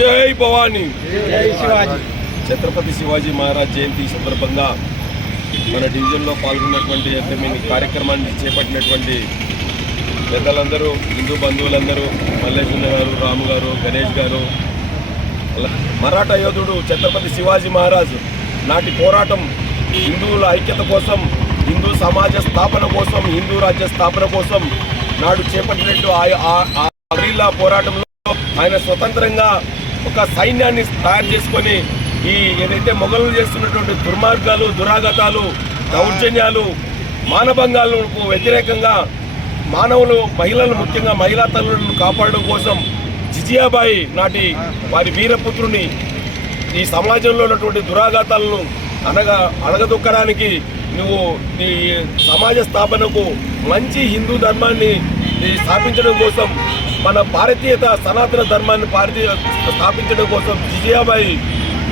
జై భవానీ జై శివాజీ ఛత్రపతి శివాజీ మహారాజ్ జయంతి సందర్భంగా మన డివిజన్లో పాల్గొన్నటువంటి అయితే కార్యక్రమాన్ని చేపట్టినటువంటి పెద్దలందరూ హిందూ బంధువులందరూ మల్లేశ్వర గారు రాము గారు గణేష్ గారు అలా మరాఠా యోధుడు ఛత్రపతి శివాజీ మహారాజ్ నాటి పోరాటం హిందువుల ఐక్యత కోసం హిందూ సమాజ స్థాపన కోసం హిందూ రాజ్య స్థాపన కోసం నాడు చేపట్టినట్టు ఆ- పోరాటంలో ఆయన స్వతంత్రంగా ఒక సైన్యాన్ని తయారు చేసుకొని ఈ ఏదైతే మొఘలు చేస్తున్నటువంటి దుర్మార్గాలు దురాగతాలు దౌర్జన్యాలు మానభంగాలకు వ్యతిరేకంగా మానవులు మహిళలు ముఖ్యంగా మహిళా తల్లులను కాపాడడం కోసం జిజియాబాయి నాటి వారి వీరపుత్రుని ఈ సమాజంలో ఉన్నటువంటి దురాఘాతాలను అనగా అడగదొక్కడానికి నువ్వు నీ సమాజ స్థాపనకు మంచి హిందూ ధర్మాన్ని స్థాపించడం కోసం మన భారతీయత సనాతన ధర్మాన్ని భారతీయ స్థాపించడం కోసం విజయాబాయి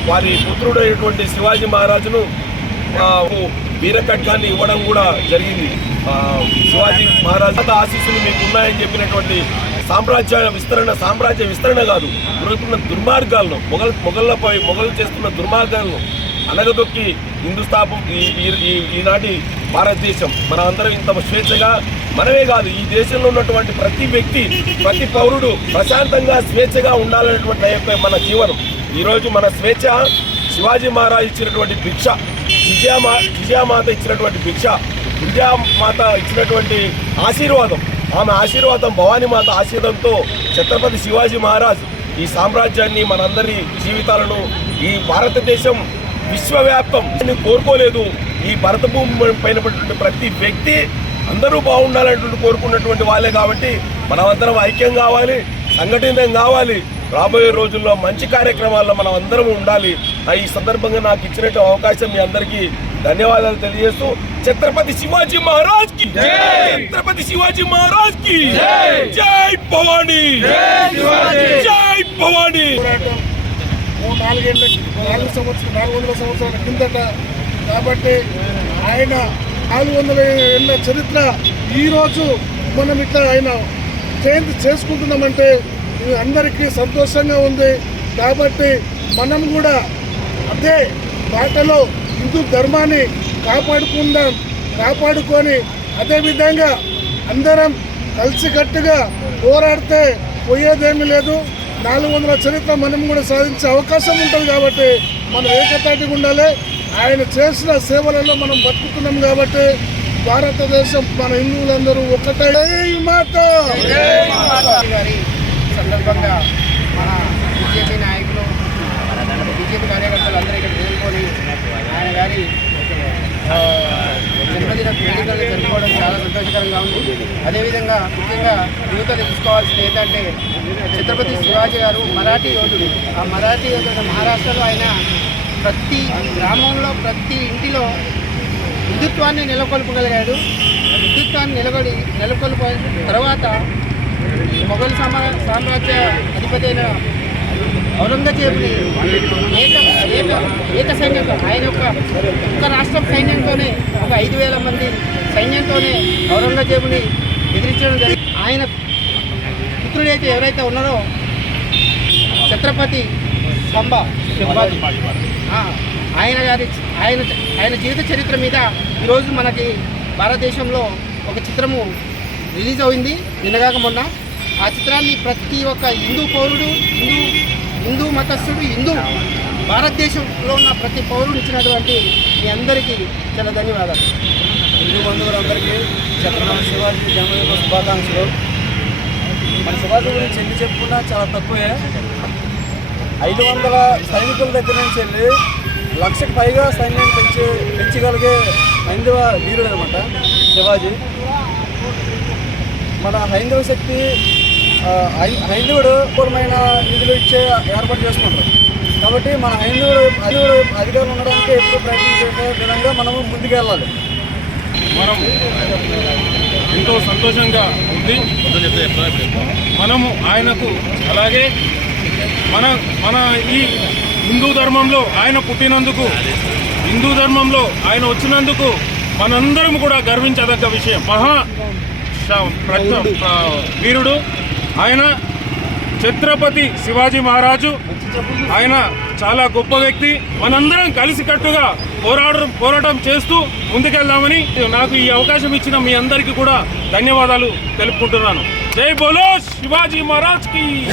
వారి పుత్రుడైనటువంటి శివాజీ మహారాజును ఆ, ఇవ్వడం కూడా జరిగింది. శివాజీ మహారాజ్ ఆశీస్సులు మీకు ఉన్నాయని చెప్పినటువంటి సామ్రాజ్య విస్తరణ సామ్రాజ్య విస్తరణ కాదు దొరుకుతున్న దుర్మార్గాలను మొఘల్ మొఘళ్ళపై మొఘలు చేస్తున్న దుర్మార్గాలను అనగదొక్కి హిందుస్థాపం ఈనాటి భారతదేశం. మన అందరం ఇంత స్వేచ్ఛగా మనమే కాదు ఈ దేశంలో ఉన్నటువంటి ప్రతి వ్యక్తి ప్రతి పౌరుడు ప్రశాంతంగా స్వేచ్ఛగా ఉండాలనేటువంటి ఆ యొక్క మన జీవనం. ఈరోజు మన స్వేచ్ఛ శివాజీ మహారాజ్ ఇచ్చినటువంటి భిక్ష విజయమా విజయమాత ఇచ్చినటువంటి భిక్ష విజయమాత ఇచ్చినటువంటి ఆశీర్వాదం. ఆమె ఆశీర్వాదం భవానీ మాత ఆశీర్వాదంతో ఛత్రపతి శివాజీ మహారాజ్ ఈ సామ్రాజ్యాన్ని మనందరి జీవితాలను ఈ భారతదేశం విశ్వవ్యాప్తం అని కోరుకోలేదు. ఈ భరత భూమి పైన పడినటువంటి ప్రతి వ్యక్తి అందరూ బాగుండాలనేటువంటి కోరుకున్నటువంటి వాళ్ళే కాబట్టి మనమందరం ఐక్యం కావాలి సంఘటితం కావాలి. రాబోయే రోజుల్లో మంచి కార్యక్రమాల్లో మనం అందరం ఉండాలి. ఆ ఈ సందర్భంగా నాకు ఇచ్చినట్టు అవకాశం మీ అందరికీ ధన్యవాదాలు తెలియజేస్తూ ఛత్రపతి శివాజీ మహారాజ్కి ఛత్రపతి శివాజీ మహారాజ్కి జై భవానీ! జై భవానీ! నాలుగు సంవత్సరం నాలుగు వందల సంవత్సరాల కిందట కాబట్టి ఆయన నాలుగు వందల ఏళ్ళ చరిత్ర ఈరోజు మనం ఇట్లా ఆయన జయంతి చేసుకుంటున్నామంటే ఇది అందరికీ సంతోషంగా ఉంది. కాబట్టి మనం కూడా అదే బాటలో హిందూ ధర్మాన్ని కాపాడుకుందాం కాపాడుకొని అదేవిధంగా అందరం కలిసికట్టుగా పోరాడితే పోయేదేమీ లేదు. నాలుగు వందల చరిత్ర మనం కూడా సాధించే అవకాశం ఉంటుంది కాబట్టి మనం ఏకతాటిగా ఉండాలి. ఆయన చేసిన సేవలలో మనం బతుకుతున్నాం కాబట్టి భారతదేశం మన హిందువులందరూ ఒకటే మాట గారి సందర్భంగా మన బీజేపీ నాయకులు బీజేపీ కార్యకర్తలు అందరూ ఇక్కడ చేరుకొని ఆయన గారి జన్మదిన వేడుకలు జరుపుకోవడం చాలా సంతోషకరంగా ఉంది. అదేవిధంగా ముఖ్యంగా యువత తెలుసుకోవాల్సింది ఏంటంటే ఛత్రపతి శివాజీ గారు మరాఠీ యోధుడు. ఆ మరాఠీ యోధుడు మహారాష్ట్రలో ఆయన ప్రతి గ్రామంలో ప్రతి ఇంటిలో హిందుత్వాన్ని నెలకొల్పగలిగాడు. హిందుత్వాన్ని నిలబడి నెలకొల్పిన తర్వాత ఈ మొఘల్ సామ్రా సామ్రాజ్య అధిపతి అయిన ఔరంగజేబుని ఏక ఏక ఏక సైన్యంతో ఆయన యొక్క ఒక్క రాష్ట్రం సైన్యంతోనే ఒక ఐదు వేల మంది సైన్యంతోనే ఔరంగజేబుని ఎదిరించడం జరిగింది. ఆయన పుత్రుడైతే ఎవరైతే ఉన్నారో ఛత్రపతి స్తంభ శివాజీ ఆయన గారి ఆయన ఆయన జీవిత చరిత్ర మీద ఈరోజు మనకి భారతదేశంలో ఒక చిత్రము రిలీజ్ అయింది. నిన్నగాక మొన్న. ఆ చిత్రాన్ని ప్రతి ఒక్క హిందూ పౌరుడు హిందూ హిందూ మతస్థుడు హిందూ భారతదేశంలో ఉన్న ప్రతి పౌరుడు ఇచ్చినటువంటి మీ అందరికీ చాలా ధన్యవాదాలు. హిందూ బంధువులందరికీ ఛత్రపతి శివాజీ జన్మదిన శుభాకాంక్షలు. మన శివాజీ గురించి ఎన్ని చెప్పుకున్నా చాలా తక్కువే. ఐదు వందల సైనికుల దగ్గర నుంచి వెళ్ళి లక్షకు పైగా సైన్యాన్ని పెంచి పెంచగలిగే హైందవ వీరుడు అనమాట శివాజీ. మన హైందవ శక్తి హైందవుడు పూర్వమైన నిధులు ఇచ్చే ఏర్పాటు చేసుకుంటారు. కాబట్టి మన హైందవుడు హైందవుడు అధికారులు ఉండడానికి ఎప్పుడు ప్రయత్నించే విధంగా మనము ముందుకెళ్ళాలి మనం ఎంతో సంతోషంగా ఉంది. మనము ఆయనకు అలాగే మన మన ఈ హిందూ ధర్మంలో ఆయన పుట్టినందుకు హిందూ ధర్మంలో ఆయన వచ్చినందుకు మనందరం కూడా గర్వించదగ్గ విషయం. మహా శ- వీరుడు. ఆయన ఛత్రపతి శివాజీ మహారాజు. ఆయన చాలా గొప్ప వ్యక్తి. మనందరం కలిసికట్టుగా పోరాడడం పోరాటం చేస్తూ ముందుకెళ్దామని నాకు ఈ అవకాశం ఇచ్చిన మీ అందరికీ కూడా ధన్యవాదాలు తెలుపుకుంటున్నాను. జై బోలో శివాజీ మహారాజ్కి!